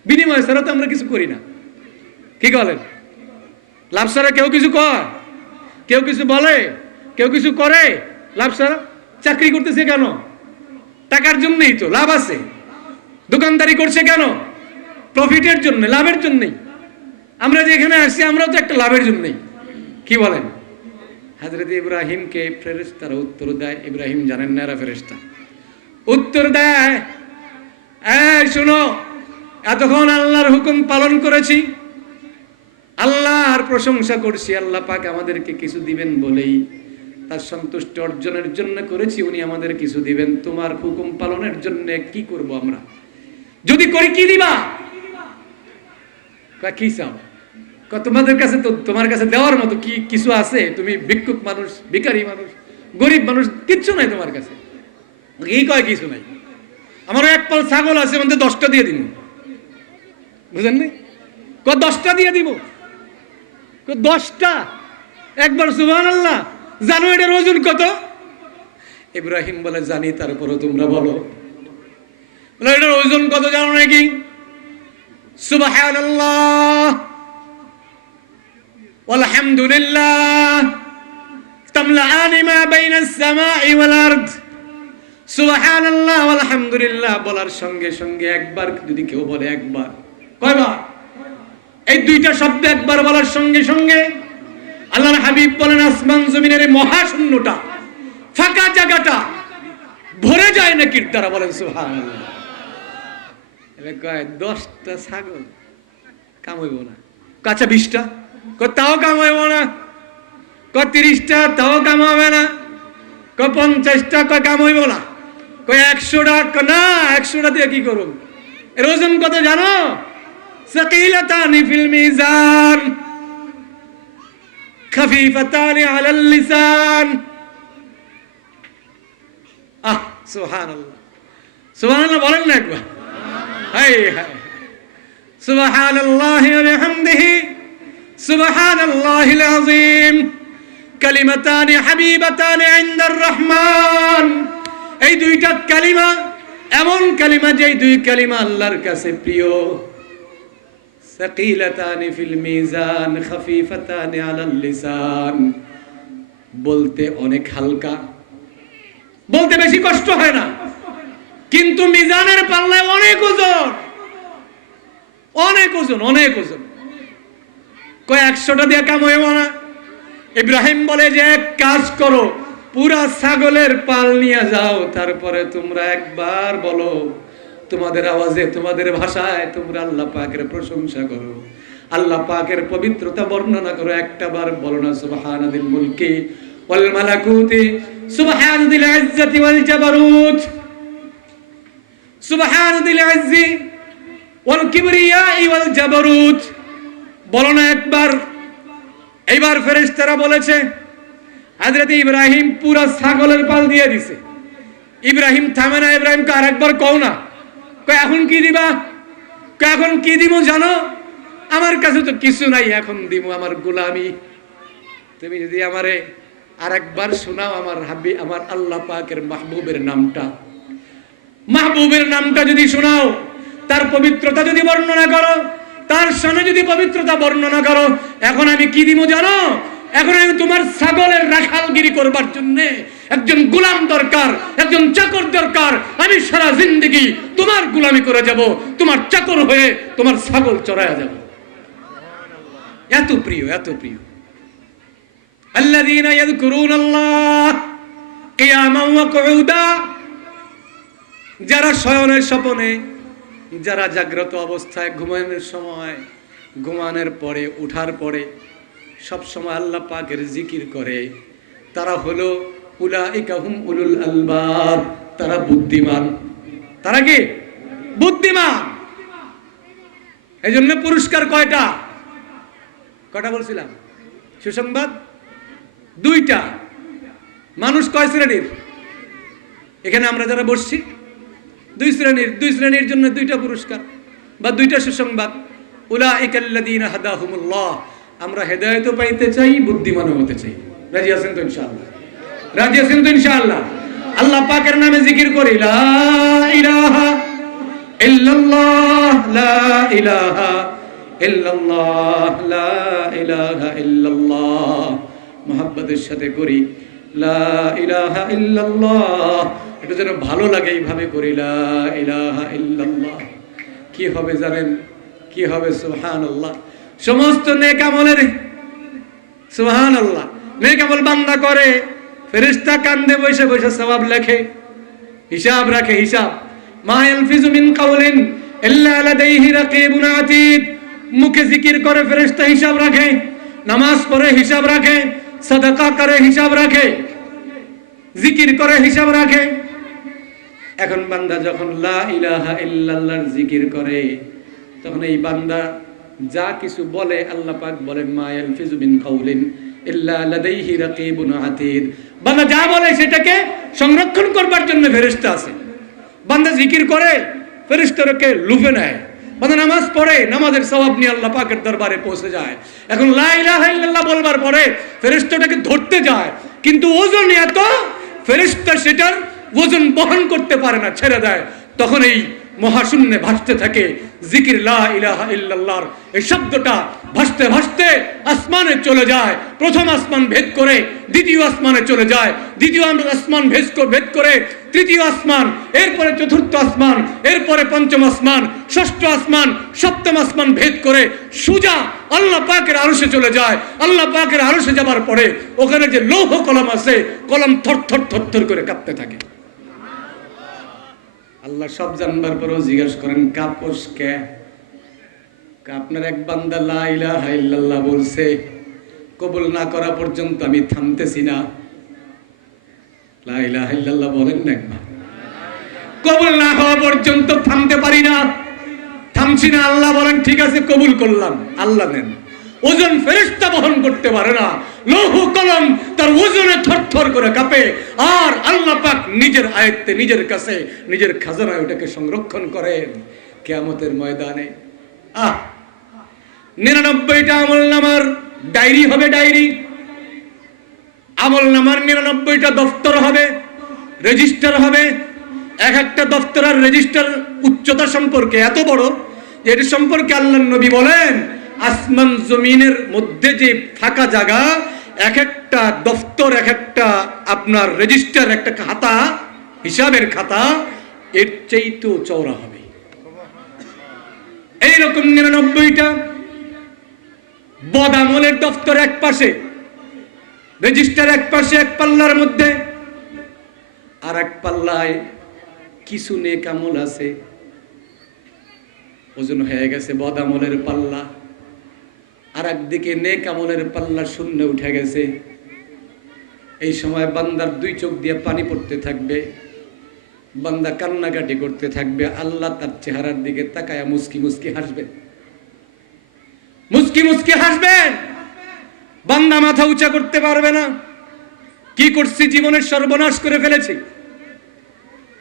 বিনিময় ছাড়া তো আমরা কিছু করি না। কি বলেন? লাভ ছাড়া কেউ কিছু কয়, কেউ কিছু বলে, কেউ কিছু করে লাভ ছাড়া? চাকরি করতেছে কেন? টাকার জন্যই তো, লাভ আছে। দোকানদারি করছে কেন? প্রফিটের জন্য, লাভের জন্যই। আমরা যেখানে আসছি, আমরা তো একটা লাভের জন্যই। কি বলেন? হযরত ইব্রাহিমকে ফেরেশতারা উত্তর দেয়, ইব্রাহিম জানেন না এরা ফেরেশতা। উত্তর দেয়, এই শোনো, এতক্ষণ আল্লাহর হুকুম পালন করেছি, আল্লাহর প্রশংসা করছি, আল্লাহ পাক আমাদেরকে কিছু দিবেন বলেই, তার সন্তুষ্টি অর্জনের জন্য করেছি, উনি আমাদের কিছু দিবেন। তোমার হুকুম পালনের জন্য কি করব আমরা? যদি করি কি দিবা? কি চাও? তোমাদের কাছে তো, তোমার কাছে দেওয়ার মতো কি কিছু আছে? তুমি ভিক্ষুক মানুষ, ভিখারি মানুষ, গরিব মানুষ, কিচ্ছু নাই তোমার কাছে। এই কয় কিছু নাই, আমারও এক পাল ছাগল আছে, মধ্যে 10টা দিয়ে দিব। বুঝেন নি? 10টা দিয়ে দিব, 10টা। একবার সুবহানাল্লাহ। জানো এটার ওজন কত? ইব্রাহিম বলে, জানি, তারপরে তোমরা বলো। এটার ওজন কত জানো নাকি? সুবহানাল্লাহ আলহামদুলিল্লাহ তামলাআনি মা বাইনাস সামাই ওয়াল আরদ। সুবহানাল্লাহ আলহামদুলিল্লাহ বলার সঙ্গে সঙ্গে একবার যদি কেউ বলে, একবার, কয়বার? এই দুইটা শব্দ একবার বলার সঙ্গে সঙ্গে আল্লাহর হাবিব বলেন, আসমান জমিনের মহাশূন্যটা, ফাঁকা জায়গাটা ভরে যায় নেকির দ্বারা। বলেন সুবহানাল্লাহ। এবার কয় 10টা ছাগল কাম হইব না। আচ্ছা 20টা, তাও কাম হইব না। 30টা, তাও কাম হবে না। 50টা, কাম হইব না। 100টা, না 100টা দিয়ে কি করব? এর ওজন কত জানো? সাকিলাতানি ফিল মিজান খাফিফাতানি আলাল লিসান। সুবহানাল্লাহ, সুবহানাল্লাহ বলেন না একবার? হায় হায়, সুবহানাল্লাহি ওয়া বিহামদিহি সুবহানাল্লাহিল আযীম কালিমাতানি হাবিবাতানি ইনদার রহমান। এই দুইটা কালিমা এমন কালিমা, যে দুই কালিমা আল্লাহর কাছে প্রিয়। সাকিলাতানি ফিল মিজান খাফিফাতানি আলাল লিসান, বলতে অনেক হালকা, বলতে বেশি কষ্ট হয় না, কিন্তু মিজানের পাল্লায় অনেক ওজন, অনেক ওজন, অনেক ওজন। 100টা দিয়ে কাম হইব না। ইব্রাহিম বলে যে, এক কাজ করো, পুরা ছাগলের পাল নিয়ে যাও, তারপরে তোমরা একবার বলো, তোমাদের আওয়াজে, তোমাদের ভাষায় তোমরা আল্লাহ পাকের প্রশংসা করো, আল্লাহ পাকের পবিত্রতা বর্ণনা করো। একটা বার বলো না, সুবহানাল মুলকি ওয়াল মালাকুতি সুবহানাল ইজ্জতি ওয়াল জাবারুত সুবহানাল ইজ্জি ওয়াল কিবরিয়াই ওয়াল জাবারুত। বলো না একবার? এইবার ফেরেশতারা বলেছে হযরত ইব্রাহিম পুরা ছাগলের পাল দিয়ে দিছে। ইব্রাহিম থামে না, ইব্রাহিমকে আরেকবার কও না। কয় এখন কি দিবা? কয় এখন কি দিব জানো? আমার কাছে তো কিছু নাই, এখন দিব আমার গোলামি। তুমি যদি আমারে আরেকবার শোনাও আমার হাবিব, আমার আল্লাহ পাকের মাহবুবের নামটা, মাহবুবের নামটা যদি শোনাও, তার পবিত্রতা যদি বর্ণনা করো, তার শানে যদি পবিত্রতা বর্ণনা করো, এখন আমি কি দিব জানো? এখন আমি তোমার ছাগলের রাখালগিরি করবার জন্য একজন গোলাম দরকার, একজন চাকর দরকার। আমি সারা জিন্দেগি তোমার গোলামি করে যাব, তোমার চাকর হয়ে তোমার ছাগল চড়ায়া যাব। এত প্রিয়, এত প্রিয়। আল্লাযীনা ইয়াযকুরুনাল্লাহ কিয়ামান ওয়া কুউদা, যারা শয়নের স্বপনে, যারা জাগ্রত অবস্থায়, ঘুমানোর সময়, ঘুমানোর পরে, উঠার পরে সব সময় আল্লাহ পাকের জিকির করে, তারা হলো উলাইকা হুম উলুল আলবাব, তারা বুদ্ধিমান। তারা কি বুদ্ধিমান? এই জন্য পুরস্কার কয়টা? কয়টা বলছিলাম? সুসংবাদ দুইটা। মানুষ কয় শ্রেণীর? এখানে আমরা যারা বসছি দুই শ্রেণীর। দুই শ্রেণীর জন্য দুইটা পুরস্কার বা দুইটা সুসংবাদ। উলাইকাল্লাযীনা হাদাহুমুল্লাহ, আমরা হেদায়েত পাইতে চাই, বুদ্ধিমানও হতে চাই। রাজি আছেন তো ইনশাআল্লাহ? রাজি আছেন তো ইনশাআল্লাহ? আল্লাহ পাকের নামে জিকির করি, লা ইলাহা ইল্লাল্লাহ, লা ইলাহা ইল্লাল্লাহ, লা ইলাহা ইল্লাল্লাহ। মুহাব্বতের সাথে করি, লা ইলাহা ইল্লাল্লাহ। এটা যেন ভালো লাগে, এইভাবে করি, লা ইলাহা ইল্লাল্লাহ। কি হবে জানেন? কি হবে? সুবহানাল্লাহ। সমস্ত নেক আমলের, সুবহানাল্লাহ, নেক আমল বান্দা করে, ফেরেশতা কান্দে বসে বসে সওয়াব লেখে, হিসাব রাখে, হিসাব। মা ইয়ালফিজু মিন কাওলিন ইল্লা লাদাইহি রাকিবুন আতীদ। মুখে জিকির করে ফেরেশতা হিসাব রাখে, নামাজ পড়ে হিসাব রাখে, সাদাকা করে হিসাব রাখে, জিকির করে হিসাব রাখে। এখন বান্দা যখন লা ইলাহা ইল্লাল্লাহর জিকির করে, তখন এই বান্দা যা কিছু বলে, আল্লাহ পাক বলেন মা ইয়ালফিজু মিন কাওলিন ইল্লা লাদাইহি রাকিবুন আতীদ। বান্দা যা বলে সেটাকে সংরক্ষণ করবার জন্য ফেরেশতা আছে। বান্দা জিকির করে, ফেরেশতাকে লুফে নেয়। বান্দা নামাজ পড়ে, নামাজের সওয়াব নিয়ে আল্লাহ পাকের দরবারে পৌঁছে যায়। এখন লা ইলাহা ইল্লাল্লাহ বলবার পরে ফেরেশতাটাকে ধরতে যায়, কিন্তু ওজন এত, ফেরেশতা সেটার ওজন বহন করতে পারে না, ছেড়ে দেয়। তখন এই মহাশূন্যে ভাসতে থাকে জিকির লা ইলাহা ইল্লাল্লাহর এই শব্দটা ভাসতে ভাসতে আসমানে চলে যায়। প্রথম আসমান ভেদ করে দ্বিতীয় আসমানে চলে যায়, দ্বিতীয় আসমান ভেদ করে তৃতীয় আসমান, এরপরে চতুর্থ আসমান, এরপরে পঞ্চম আসমান, ষষ্ঠ আসমান, সপ্তম আসমান ভেদ করে সোজা আল্লাহ পাকের আরশে চলে যায়। আল্লাহ পাকের আরশে যাবার পরে ওখানে যে লৌহ কলম আছে, কলম থরথর থরথর করে কাঁপতে থাকে। আল্লাহ সব জানবার পরেও জিজ্ঞাসা করেন কাপস কে? আপনার এক বান্দা লা ইলাহা ইল্লাল্লাহ বলছে, কবুল না করা পর্যন্ত আমি থামতেছি না। লা ইলাহা ইল্লাল্লাহ বলেন না একবার? কবুল না হওয়া পর্যন্ত থামতে পারি না, থামছি না। আল্লাহ বলেন ঠিক আছে কবুল করলাম। আল্লাহ নেন, ওজন ফেরেশতা বহন করতে পারে না, লৌহ কলম তার ওজনে থরথর করে কাঁপে। আর আল্লাহ পাক নিজের আয়ত্তে, নিজের কাছে, নিজের খাজানায় ওটাকে সংরক্ষণ করেন কিয়ামতের ময়দানে। 99টা আমল নামার ডায়েরি হবে, ডায়েরি। আমল নামার 99টা দফতর হবে, রেজিস্টার হবে। এক একটা দফতর আর রেজিস্টার উচ্চতা সম্পর্কে এত বড় যে এর সম্পর্কে আল্লাহর নবী বলেন আসমান জমিনের মধ্যে যে ফাঁকা জায়গা, এক একটা দফতর, এক একটা আপনার রেজিস্টার, একটা খাতা, হিসাবের খাতা এর চাইতেও চওড়া হবে। এইরকম 99টা বদ আমলের দফতর এক পাশে, রেজিস্টার এক পাশে, এক পাল্লার মধ্যে, আর এক পাল্লায় কিছু নেক আমল আছে। ওজন হয়ে গেছে বদ আমলের পাল্লা, আর একদিকে নেক আমলের পাল্লা শূন্য উঠে গেছে। এই সময় বান্দার দুই চোখ দিয়ে পানি পড়তে থাকবে, বান্দা কান্নাকাটি করতে থাকবে। আল্লাহ তার চেহারার দিকে তাকায়া মুস্কি মুস্কি হাসবেন, মুস্কি মুস্কি হাসবেন। বান্দা মাথা উঁচা করতে পারবে না। কি করছি? জীবনের সর্বনাশ করে ফেলেছি।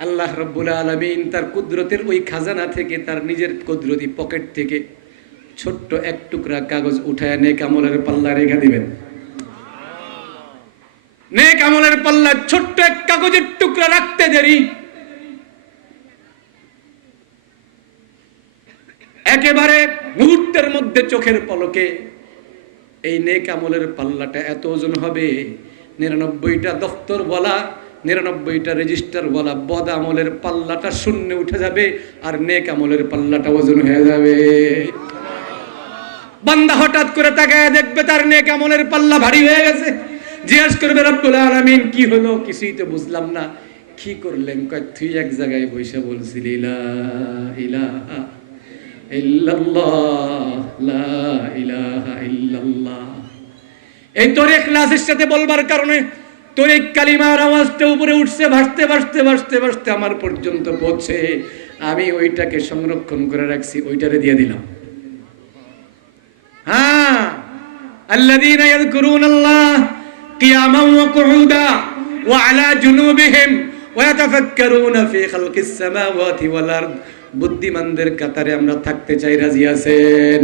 আল্লাহ রাব্বুল আলামিন তার কুদরতের ওই খাজানা থেকে, তার নিজের কুদরতি পকেট থেকে ছোট্ট এক টুকরা কাগজ উঠায় নেক আমলের পাল্লা রেখে দিবেন। নেক আমলের পাল্লা ছোট্ট এক কাগজের টুকরা রাখতে দেরি, একেবারে মুহূর্তের মধ্যে চোখের পলকে এই নেক আমলের পাল্লাটা এত ওজন হবে, 99টা দফতর বলা, 99টা রেজিস্টার বলা বদ আমলের পাল্লাটা শূন্য উঠে যাবে, আর নেক আমলের পাল্লাটা ওজন হয়ে যাবে। বান্দা হঠাৎ করে তাকায় দেখবে তার নেক আমলের পাল্লা ভারী হয়ে গেছে। জিজ্ঞেস করবে রব্বুল আলামিন কি হলো? কিছুই তো বুঝলাম না। কি করলেন? কয় তুই এক জায়গায় বসে বলছিলি লা ইলাহা ইল্লাল্লাহ, লা ইলাহা ইল্লাল্লাহ। এই তোর ইখলাসের সাথে বলবার কারণে তোর এই কালিমার আওয়াজটা উপরে উঠছে, ভাসতে ভাসতে ভাসতে ভাসতে আমার পর্যন্ত পৌঁছে। আমি ওইটাকে সংরক্ষণ করে রাখছি, ওইটারে দিয়ে দিলাম। হ্যাঁ, আল্লাযীনা ইয়াযকুরুনাল্লাহ কিয়ামান ওয়া কুউদা ওয়া আলা জুনুবিহিম ওয়া ইয়াতাফাক্কারুনা ফি খালকিস সামাওয়াতি ওয়াল আরদ। বুদ্ধিমানদের কাতারে আমরা থাকতে চাই। রাজি আছেন?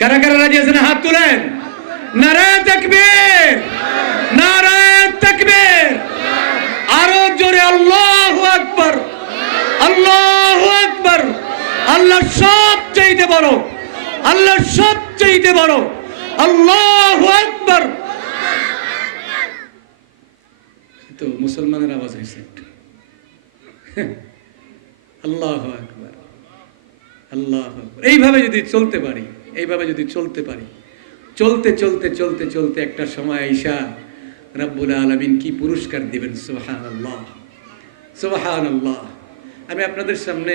কারা কারা রাজি আছেন? হাত তুলেন। নারায়ে তাকবীর, নারায়ে তাকবীর। আরো জোরে আল্লাহু আকবার, আল্লাহু আকবার। আল্লাহ সবচেয়ে বড়, আল্লাহ সবচেয়ে বড়। আল্লাহু আকবার। তো মুসলমানের আওয়াজ হয়েছে একটু। আল্লাহু আকবার, আল্লাহু আকবার। এইভাবে যদি চলতে পারি, এইভাবে যদি চলতে পারি, চলতে চলতে চলতে চলতে একটা সময় আইসা রব্বুল আলামিন কি পুরস্কার দিবেন। সুবহানাল্লাহ, সুবহানাল্লাহ। আমি আপনাদের সামনে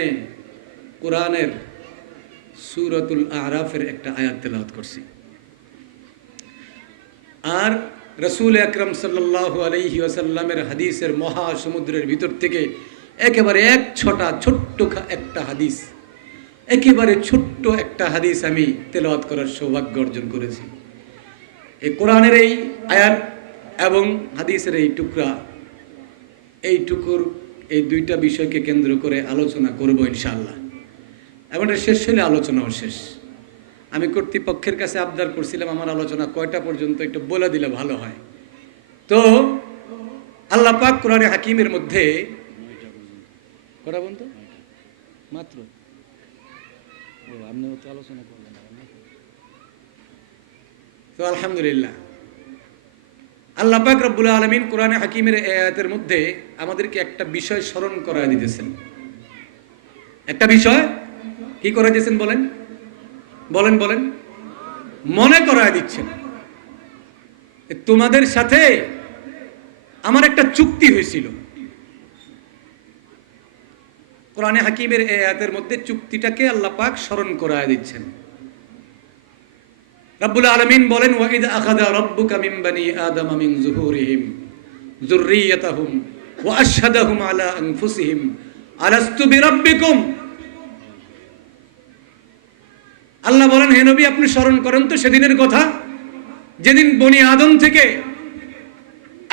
কোরআনের সূরাতুল আরাফের একটা আয়াত তেলাওয়াত করছি, আর রাসূল আকরাম সাল্লাল্লাহু আলাইহি ওয়াসাল্লামের হাদিসের মহাসমুদ্রের ভিতর থেকে একেবারে ছোট্ট একটা হাদিস, একেবারে ছোট্ট একটা হাদিস আমি তেলাওয়াত করার সৌভাগ্য অর্জন করেছি। এই কোরআনের এই আয়াত এবং হাদিসের এই টুকরা, এই দুইটা বিষয়কে কেন্দ্র করে আলোচনা করব ইনশাআল্লাহ। এবং এটা শেষ হলে আলোচনাও শেষ। আমি কর্তৃপক্ষের কাছে আবদার করছিলাম আমার আলোচনা কয়টা পর্যন্ত একটু বলে দিলে ভালো হয়। তো আল্লাহ পাক কোরআনে হাকিমের মধ্যে কটা বলতো মাত্র আপনিও তো আলোচনা করলেন। তো আলহামদুলিল্লাহ, আল্লাহ পাক রব্বুল আলামিন কোরআনে হাকিমের আয়াতের মধ্যে আমাদেরকে একটা বিষয় স্মরণ করায় দিতেছেন। একটা বিষয় কি করে দিয়েছেন বলেন? বলেন বলেন। মনে করায় দিচ্ছেন, তোমাদের সাথে আমার একটা চুক্তি হয়েছিল। কোরআনে হাকিমের এই আয়াতের মধ্যে চুক্তিটাকে আল্লাহ পাক স্মরণ করায় দিচ্ছেন। রব্বুল আলামিন বলেন, ওয়া ইয আখাযা রাব্বুকা মিন বানি আদামা মিন যুহুরিহিম যুররিয়াতাহুম ওয়া আশহাদাহুম আলা আনফুসিহিম আলাস্তু বিরাব্বিকুম। আল্লাহ বলেন, হে নবী আপনি স্মরণ করেন তো সেদিনের কথা যেদিন বনি আদম থেকে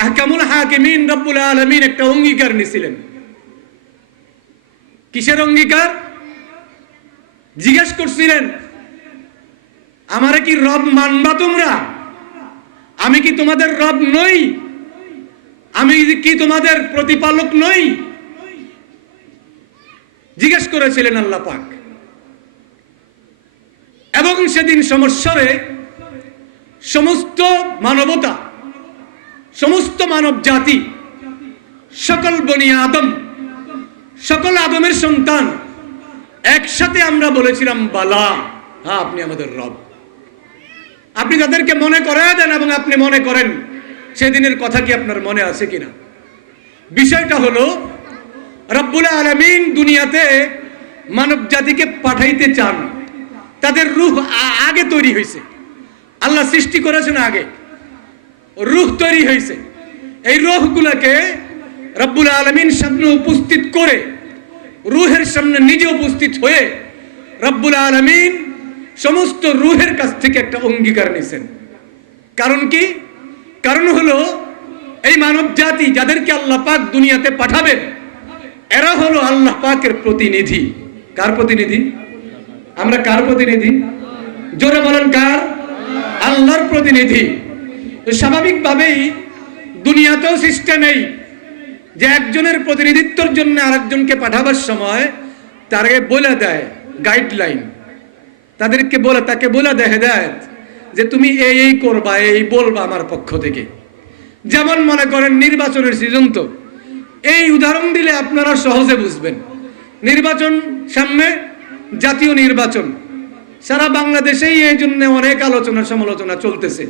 আহকামুল হাকিমিন রব্বুল আলামিন একটা অঙ্গীকার নিয়েছিলেন। কিসের অঙ্গীকার? জিজ্ঞেস করছিলেন, আমারে কি রব মানবা তোমরা? আমি কি তোমাদের রব নই? আমি কি তোমাদের প্রতিপালক নই? জিজ্ঞেস করেছিলেন আল্লাহ পাক। এবং সেদিন সমস্যারে সমস্ত মানবতা, সমস্ত মানব জাতি, সকল বনি আদম, সকল আদমের সন্তান একসাথে আমরা বলেছিলাম বালা, হ্যাঁ আপনি আমাদের রব। আপনি তাদেরকে মনে করায় দেন এবং আপনি মনে করেন সেদিনের কথা কি আপনার মনে আছে কিনা। বিষয়টা হলো রব্বুল আলামিন দুনিয়াতে মানব জাতিকে পাঠাইতে চান। তাদের রূহ আগে তৈরি হয়েছে, আল্লাহ সৃষ্টি করেছেন আগে, রূহ তৈরি হয়েছে। এই রূহগুলোকে রব্বুল আলামিন সামনে উপস্থিত করে, রূহের সামনে নিজে উপস্থিত হয়ে রব্বুল আলামিন সমস্ত রূহের কাছ থেকে একটা অঙ্গীকার নিয়েছেন। কারণ কি? কারণ হলো এই মানব জাতি যাদেরকে আল্লাহ পাক দুনিয়াতে পাঠাবেন, এরা হলো আল্লাহ পাকের প্রতিনিধি। কার প্রতিনিধি? আমরা কার প্রতিনিধি? জোরে বলেন কার? আল্লাহর প্রতিনিধি। স্বাভাবিকভাবেই দুনিয়াতেও সিস্টেম এই যে একজনের প্রতিনিধিত্বের জন্য আরেকজনকে পাঠাবার সময় তাকে বলে দেয় গাইডলাইন, তাদেরকে বলে তাকে বলে দেয় হেদায়েত যে তুমি এই করবা, এই বলবা আমার পক্ষ থেকে। যেমন মনে করেন নির্বাচনের সিজন, তো এই উদাহরণ দিলে আপনারা সহজে বুঝবেন। নির্বাচন সামনে, জাতীয় নির্বাচন, সারা বাংলাদেশেই এই জন্য অনেক আলোচনা সমালোচনা চলতেছে।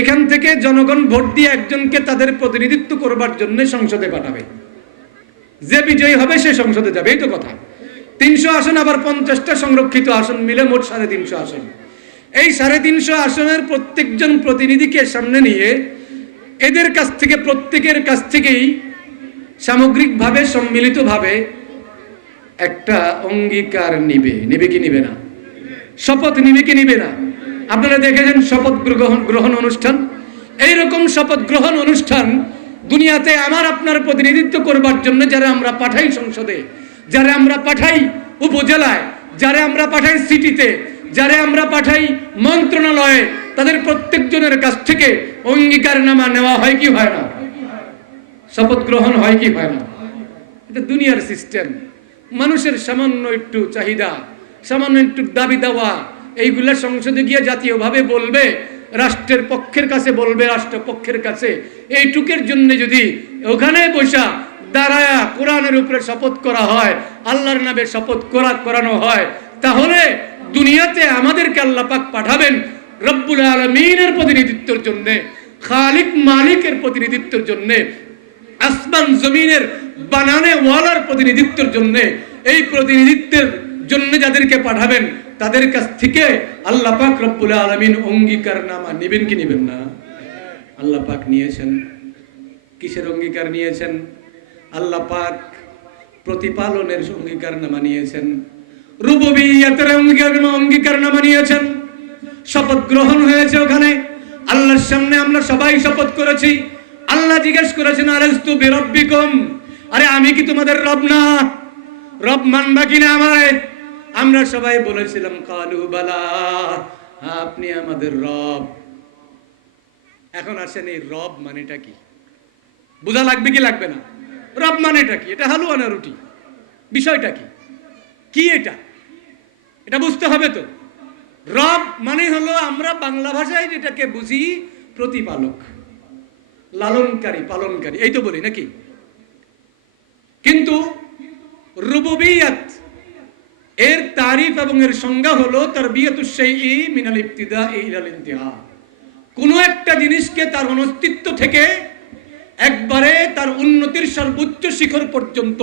এখান থেকে জনগণ ভোট দিয়ে একজনকে তাদের প্রতিনিধিত্ব করবার জন্য সংসদে পাঠাবে, যে বিজয়ী হবে সে সংসদে যাবে, এই তো কথা। 300 আসন, আবার 50টা সংরক্ষিত আসন মিলে মোট 350 আসন। এই 350 আসনের প্রত্যেকজন প্রতিনিধিকে সামনে নিয়ে এদের কাছ থেকে, প্রত্যেকের কাছ থেকেই সামগ্রিকভাবে সম্মিলিতভাবে একটা অঙ্গীকার নিবে কি নিবে না? শপথ নিবে কি নিবে না? আপনারা দেখেছেন শপথ গ্রহণ অনুষ্ঠান। এইরকম শপথ গ্রহণ অনুষ্ঠান দুনিয়াতে আমার আপনার প্রতিনিধিত্ব করবার জন্য যারা আমরা পাঠাই সংসদে, যারা আমরা পাঠাই উপজেলায়, যারা আমরা পাঠাই সিটিতে, যারা আমরা পাঠাই মন্ত্রণালয়ে, তাদের প্রত্যেকজনের কাছ থেকে অঙ্গীকারনামা নেওয়া হয় কি হয় না? শপথ গ্রহণ হয় কি হয় না? এটা দুনিয়ার সিস্টেম। মানুষের সামান্য একটু চাহিদা, সামান্য একটু দাবি দেওয়া, এইগুলা সংসদে গিয়ে জাতীয়ভাবে বলবে, রাষ্ট্রের পক্ষের কাছে বলবে, রাষ্ট্রপক্ষের কাছে। এইটুকের জন্য যদি ওখানে বসা দাঁড়ায়া কোরআনের উপরে শপথ করা হয়, আল্লাহর নামে শপথ করানো হয়, তাহলে দুনিয়াতে আমাদেরকে আল্লাহ পাক পাঠাবেন রব্বুল আলামিনের প্রতিনিধিত্বের জন্য, খালিক মালিকের প্রতিনিধিত্বের জন্য, আসমান জমিনের বানানে ওয়ালার প্রতিনিধিত্বের জন্য। এই প্রতিনিধিত্বের জন্য যাদেরকে পাঠাবেন তাদের কাছ থেকে আল্লাহ পাক রব্বুল আলামিন অঙ্গীকারনামা নেবেন কি নেবেন না? আল্লাহ পাক নিয়েছেন। কিসের অঙ্গীকার নিয়েছেন? আল্লাহ পাক প্রতিপালনের অঙ্গীকারনামা নিয়েছেন, রুবুবিয়্যাতের অঙ্গীকারনামা নিয়েছেন। শপথ গ্রহণ হয়েছে ওখানে, আল্লাহর সামনে আমরা সবাই শপথ করেছি। আল্লাহ জিজ্ঞেস করেছেন আলাস্তু বিরাব্বিকুম, আরে আমি কি তোমাদের রব না? রব মানবা কিনা আমায়? আমরা সবাই বলেছিলাম কালু বালা, আপনি আমাদের রব। এখন আসেন এই রব মানেটা কি? বোঝা লাগবে কি লাগবে না? রব মানেটা কি? এটা হালুয়া না রুটি? বিষয়টা কি? কি এটা? এটা বুঝতে হবে তো। রব মানে হলো আমরা বাংলা ভাষায় যেটাকে বুঝি প্রতিপালক, লালনকারী, পালনকারী, এই তো বলি নাকি? কিন্তু রুবুবিয়্যাত এর তারিফ এবং এর সংজ্ঞা হলো তারবিয়াতুশ শাইই মিনাল ইবতিদাই ইলাল ইনতিহা। কোন একটা জিনিসকে তার অস্তিত্ব থেকে একবারে তার উন্নতির সর্বোচ্চ শিখর পর্যন্ত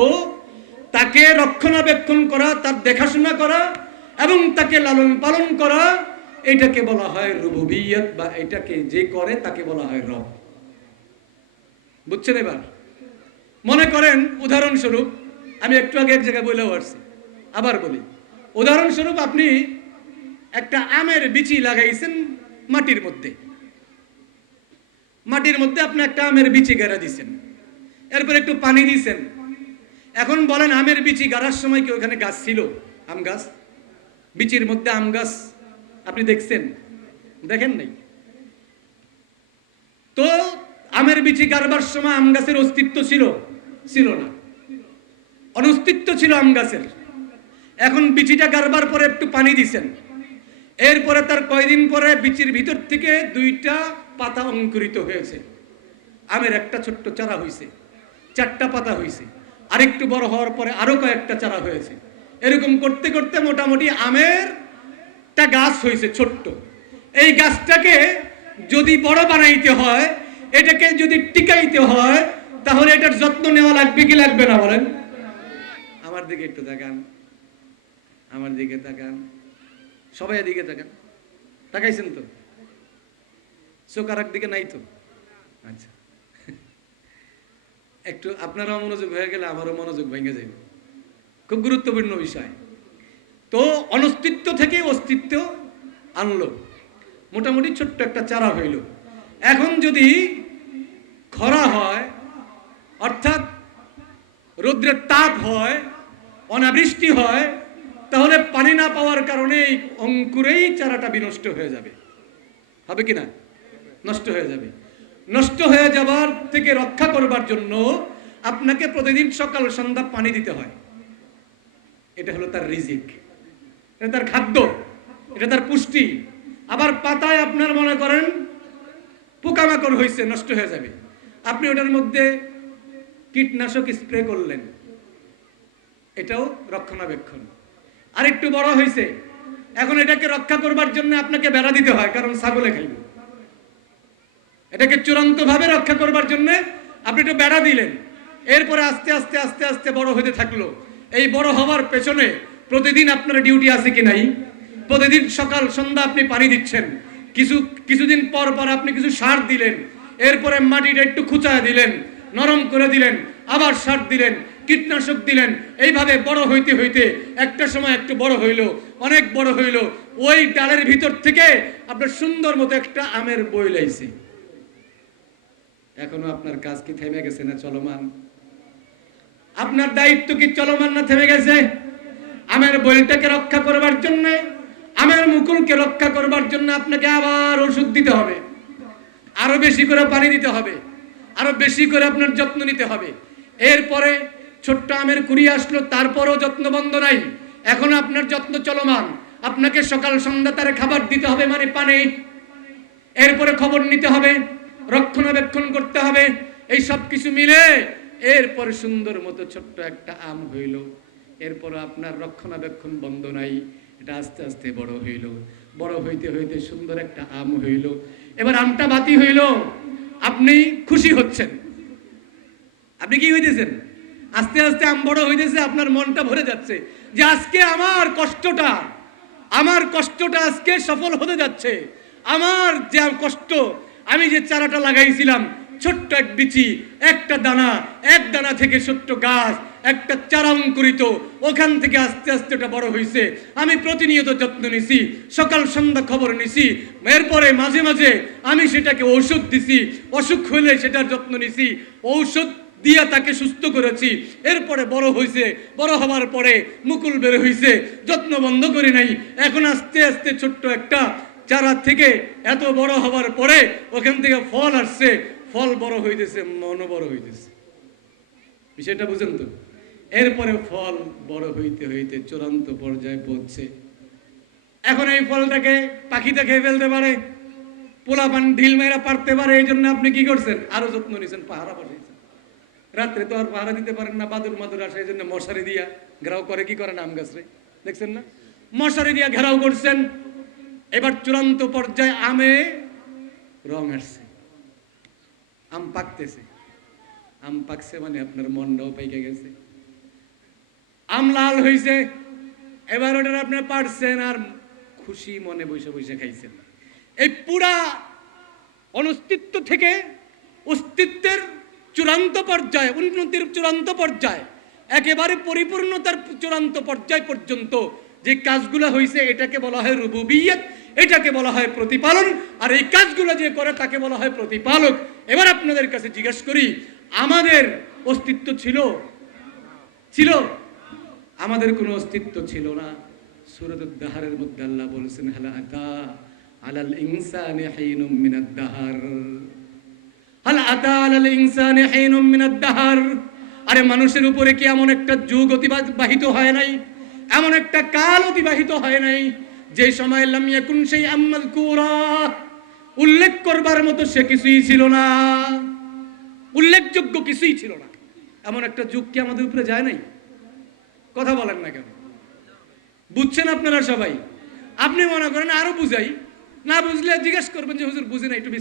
তাকে রক্ষণাবেক্ষণ করা, তার দেখাশোনা করা এবং তাকে লালন পালন করা, এটাকে বলা হয় রুবুবিয়্যাত, বা এটাকে যে করে তাকে বলা হয় রব। বুঝছেন? এবার মনে করেন উদাহরণস্বরূপ, আমি একটু আগে এক জায়গায় বলেও আসছি, আবার বলি। উদাহরণস্বরূপ আপনি একটা আমের বিচি লাগাইছেন মাটির মধ্যে, মাটির মধ্যে আপনি একটা আমের বিচি গাড়া দিয়েছেন, এরপর একটু পানি দিয়েছেন। এখন বলেন আমের বিচি গাড়ার সময় কি ওখানে গাছ ছিল? আম গাছ, বিচির মধ্যে আম গাছ আপনি দেখছেন? দেখেন নাই তো। আমের বিচি গাড়বার সময় আম গাছের অস্তিত্ব ছিল? ছিল না, অনস্তিত্ব ছিল আম গাছের। এখন বিচিটা গাড়বার পরে একটু পানি দিছেন, এরপরে তার কয়দিন পরে বিচির ভিতর থেকে 2টা পাতা অঙ্কুরিত হয়েছে, আমের একটা ছোট্ট চারা হয়েছে, 4টা পাতা হয়েছে, আরেকটু বড় হওয়ার পরে আরো কয়েকটা চারা হয়েছে। এরকম করতে করতে মোটামুটি আমের একটা গাছ হয়েছে ছোট্ট। এই গাছটাকে যদি বড় বানাইতে হয়, এটাকে যদি টিকাইতে হয়, তাহলে এটার যত্ন নেওয়া লাগবে কি লাগবে না? বলেন। আমার দিকে একটু তাকান, আমার দিকে তাকান, সবাই এদিকে তাকান। তাকাইছেন তো? চোখ আর দিকে নাই তো? আচ্ছা, একটু আপনারাও মনোযোগ হয়ে গেলে আমারও মনোযোগ ভেঙে যাবে। খুব গুরুত্বপূর্ণ বিষয়। তো অনস্তিত্ব থেকে অস্তিত্ব আনলো, মোটামুটি ছোট্ট একটা চারা হইল। এখন যদি খরা হয়, অর্থাৎ রৌদ্রের তাপ হয়, অনাবৃষ্টি হয়, তাহলে পানি না পাওয়ার কারণে এই অঙ্কুরেই চারাটা বিনষ্ট হয়ে যাবে। হবে কিনা? নষ্ট হয়ে যাবে। নষ্ট হয়ে যাবার থেকে রক্ষা করবার জন্য আপনাকে প্রতিদিন সকাল সন্ধ্যা পানি দিতে হয়। এটা হলো তার রিজিক, এটা তার খাদ্য, এটা তার পুষ্টি। আবার পাতায় আপনার মনে করেন পোকামাকড় হয়েছে, নষ্ট হয়ে যাবে, আপনি ওটার মধ্যে কীটনাশক স্প্রে করলেন, এটাও রক্ষণাবেক্ষণ। আর একটু বড় হয়েছে, এখন এটাকে রক্ষা করবার জন্য আপনাকে বেড়া দিতে হয়, কারণ ছাগলে খাইবে। এটাকে চূড়ান্ত ভাবে রক্ষা করবার জন্য আপনি একটু বেড়া দিলেন, এরপরে আস্তে আস্তে আস্তে আস্তে বড় হতে থাকলো। এই বড় হওয়ার পেছনে প্রতিদিন আপনার ডিউটি আছে কি নাই? প্রতিদিন সকাল সন্ধ্যা আপনি পানি দিচ্ছেন, কিছুদিন পর পর আপনি কিছু সার দিলেন, এরপরে মাটিটা একটু খুঁচায় দিলেন, নরম করে দিলেন, আবার সার দিলেন, কীটনাশক দিলেন। এইভাবে বড় হইতে হইতে একটা সময় একটু বড় হইল, অনেক বড় হইল। ওই ডালের ভিতর থেকে আপনার সুন্দর মতো একটা আমের বই লাইছে। এখনো আপনার কাজ কি থেমে গেছে না চলমান? আপনার দায়িত্ব কি চলমান না থেমে গেছে? আমের বইটাকে রক্ষা করবার জন্য, আমের মুকুলকে রক্ষা করবার জন্য আপনাকে আবার ওষুধ দিতে হবে, আরো বেশি করে পানি দিতে হবে, আরো বেশি করে আপনার যত্ন নিতে হবে। এরপরে ছোট্ট আমের কুড়ি আসলো, তারপরও যত্ন বন্ধ নাই, এখন আপনার যত্ন চলমান। আপনাকে সকাল সন্ধ্যা তার খাবার দিতে হবে, মানে পানি। এরপরে খবর নিতে হবে, রক্ষণাবেক্ষণ করতে হবে। এই সব কিছু মিলে এরপরে সুন্দর মতো ছোট্ট একটা আম হইল। এরপর আপনার রক্ষণাবেক্ষণ বন্ধ নাই, এটা আস্তে আস্তে বড় হইল, বড় হইতে হইতে সুন্দর একটা আম হইল। এবার আমটা বাতি হইল, আপনি খুশি হচ্ছেন। আপনি কি হইতেছেন? আস্তে আস্তে আম বড় হইতেছে, আপনার মনটা ভরে যাচ্ছে যে আজকে আমার কষ্টটা আজকে সফল হতে যাচ্ছে। আমার যে কষ্ট, আমি যে চারাটা লাগাইছিলাম, ছোট্ট এক বিচি, একটা দানা, এক দানা থেকে ছোট্ট গাছ, একটা চারা অঙ্কুরিত, ওখান থেকে আস্তে আস্তে ওটা বড় হয়েছে। আমি প্রতিনিয়ত যত্ন নিছি, সকাল সন্ধ্যা খবর নিছি, এরপরে মাঝে মাঝে আমি সেটাকে ঔষধ দিছি, অসুখ হইলে সেটার যত্ন নিছি, ঔষধ দিয়া তাকে সুস্থ করেছি। এরপরে বড় হয়েছে, বড় হওয়ার পরে মুকুল বের হয়েছে, যত্ন বন্ধ করি নাই। এখন আস্তে আস্তে ছোট্ট একটা চারা থেকে এত বড় হওয়ার পরে ওখান থেকে ফল আসছে, ফল বড় হইতেছে, মনও বড় হইতেছে। বিষয়টা বুঝেন তো? এরপরে ফল বড় হইতে হইতে চূড়ান্ত পর্যায়ে পৌঁছছে। এখন এই ফলটাকে পাখিতে খেয়ে ফেলতে পারে, পোলাপান ঢিল মেয়েরা পারতে পারে। এই জন্য আপনি কি করছেন? আরো যত্ন নিয়েছেন, পাহারা বসাইছেন। রাত্রে তো আর পাহারা দিতে পারেন না, বাদুর মাদুর আসে, এই জন্য মশারি দিয়া ঘেরাও করে। কি করেন আম গাছরে, দেখছেন না? মশারি দিয়া ঘেরাও করছেন। এবার চূড়ান্ত পর্যায়ে আমে রং আসছে, আম পাকতেছে। আম পাকছে মানে আপনার মনটাও পাইকে গেছে, আম লাল হয়েছে। এবার ওটা আপনার পারছেন আর খুশি মনে বসে বসে খাইছেন। এই পুরা অনস্তিত্ব থেকে অস্তিত্বের চূড়ান্ত পর্যায়ে, উন্নতির চূড়ান্ত পর্যায়ে, একেবারে পরিপূর্ণতার চূড়ান্ত পর্যায় পর্যন্ত যে কাজগুলো হয়েছে, এটাকে বলা হয় রুবুবিয়্যত, এটাকে বলা হয় প্রতিপালন। আর এই কাজগুলো যে করে তাকে বলা হয় প্রতিপালক। এবার আপনাদের কাছে জিজ্ঞেস করি, আমাদের অস্তিত্ব ছিল? আমাদের কোনো অস্তিত্ব ছিল না। সূরাতুদ দাহরের মধ্যে আল্লাহ বলেছেন, হাল আতা আলাল ইনসানি হিনুম মিনাদ দাহর, হাল আতা আলাল ইনসানি হিনুম মিনাদ দাহর। আরে মানুষের উপরে কি এমন একটা যুগ অতিবাহিত হয় নাই, এমন একটা কাল অতিবাহিত হয় নাই যে সময় লাম ইয়াকুন শাইআম মাযকুরা, উল্লেখ করবার মতো সে কিছুই ছিল না, উল্লেখযোগ্য কিছুই ছিল না। এমন একটা যুগ কি আমাদের উপরে যায় নাই? কথা বলেন না কেন? বুঝছেন আপনারা সবাই? আপনি মনে করেন আরো বুঝাই, না বুঝলে জিজ্ঞেস করবেন যে হুজুর বুঝি না, একটু